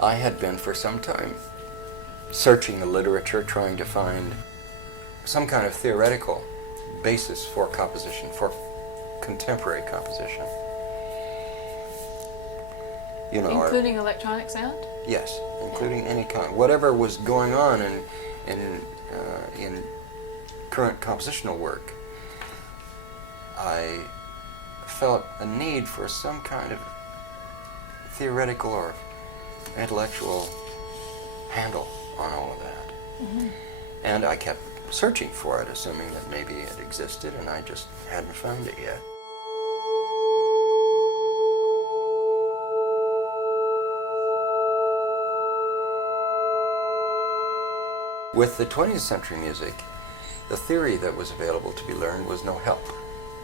I had been for some time searching the literature, trying to find some kind of theoretical basis for composition, for contemporary composition. You know, including electronic sound? Yes, including any kind, whatever was going on in current compositional work. I felt a need for some kind of theoretical or intellectual handle on all of that. Mm-hmm. And I kept searching for it, assuming that maybe it existed, and I just hadn't found it yet. With the 20th century music, the theory that was available to be learned was no help,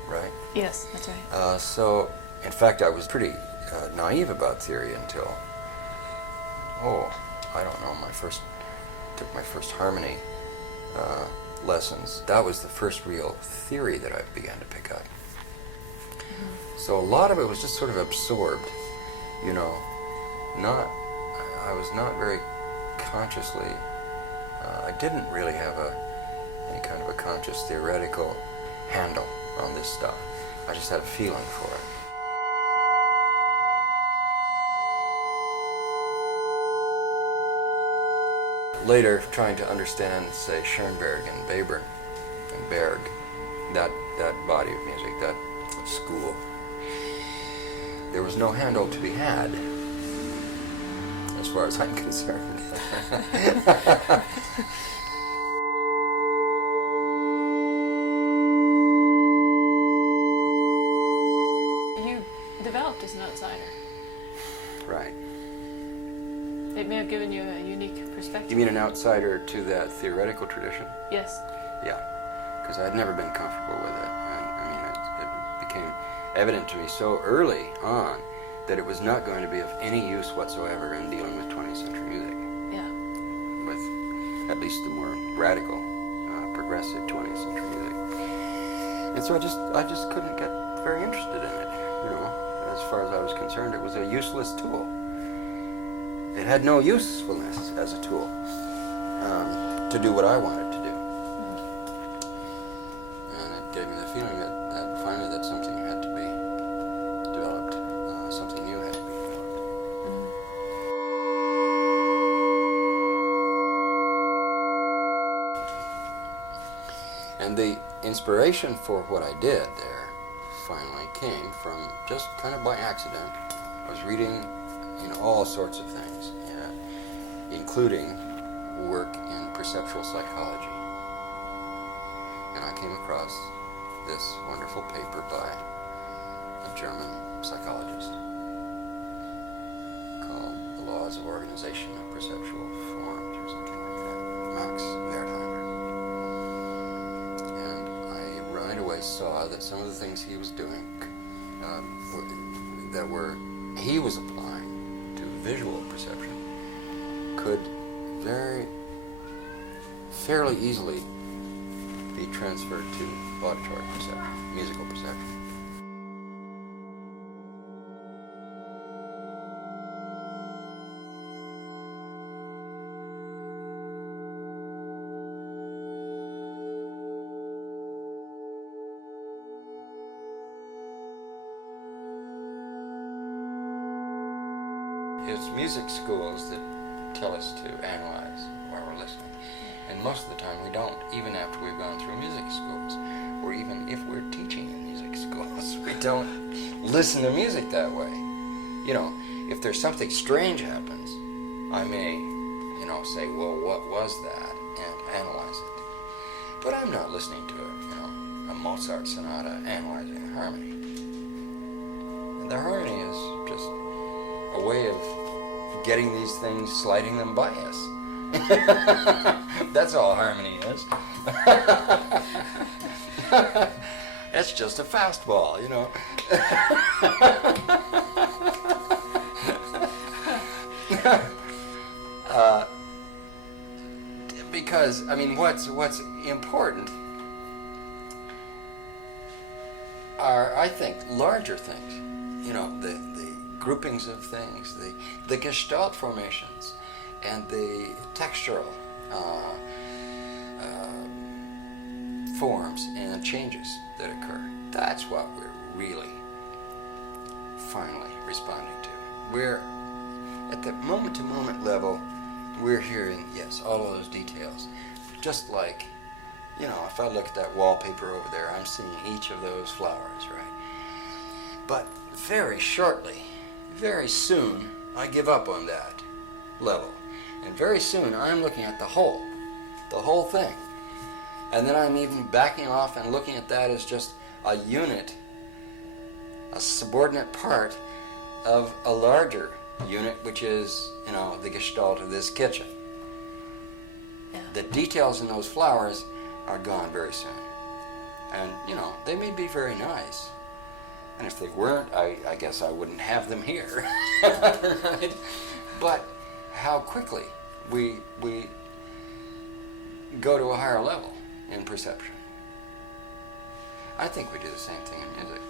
right? Yes, that's right. So, in fact, I was pretty naive about theory until, I don't know, took my first harmony lessons. That was the first real theory that I began to pick up. Mm-hmm. So a lot of it was just sort of absorbed, you know, I was not very consciously, I didn't really have any kind of a conscious theoretical handle on this stuff. I just had a feeling for it. Later, trying to understand, say, Schoenberg and Webern and Berg, that body of music, that school, there was no handle to be had, as far as I'm concerned. You developed as an outsider. Right. It may have given you a unique perspective. You mean an outsider to that theoretical tradition? Yes. Yeah, because I had never been comfortable with it. It became evident to me so early on that it was not going to be of any use whatsoever in dealing with 20th century music. Yeah. With at least the more radical, progressive 20th century music. And so I just couldn't get very interested in it, you know. As far as I was concerned, it was a useless tool. It had no usefulness as a tool to do what I wanted to do. And it gave me the feeling that finally that something had to be developed, something new had to be developed. And the inspiration for what I did there finally came from just kind of by accident. I was reading all sorts of things, including work in perceptual psychology. And I came across this wonderful paper by a German psychologist called The Laws of Organization of Perceptual Forms, or something like that, Max Wertheimer. And I right away saw that some of the things he was doing he was applying to visual perception could fairly easily be transferred to auditory perception, musical perception. It's music schools that tell us to analyze while we're listening. And most of the time we don't, even after we've gone through music schools. Or even if we're teaching in music schools, we don't listen to music that way. You know, if there's something strange happens, I may, say, well, what was that? And analyze it. But I'm not listening to a Mozart sonata analyzing a harmony. And the harmony is just a way of getting these things, sliding them by us. That's all harmony is. It's just a fastball, Because, what's important are, I think, larger things. The groupings of things, the gestalt formations, and the textural forms and changes that occur. That's what we're really finally responding to. We're at the moment-to-moment level, we're hearing, yes, all of those details. Just like, you know, if I look at that wallpaper over there, I'm seeing each of those flowers, right? But very shortly, very soon, I give up on that level. And very soon, I'm looking at the whole thing. And then I'm even backing off and looking at that as just a unit, a subordinate part of a larger unit, which is, you know, the gestalt of this kitchen. Yeah. The details in those flowers are gone very soon. And, you know, they may be very nice. And if they weren't, I guess I wouldn't have them here. Right? But how quickly we go to a higher level in perception. I think we do the same thing in music.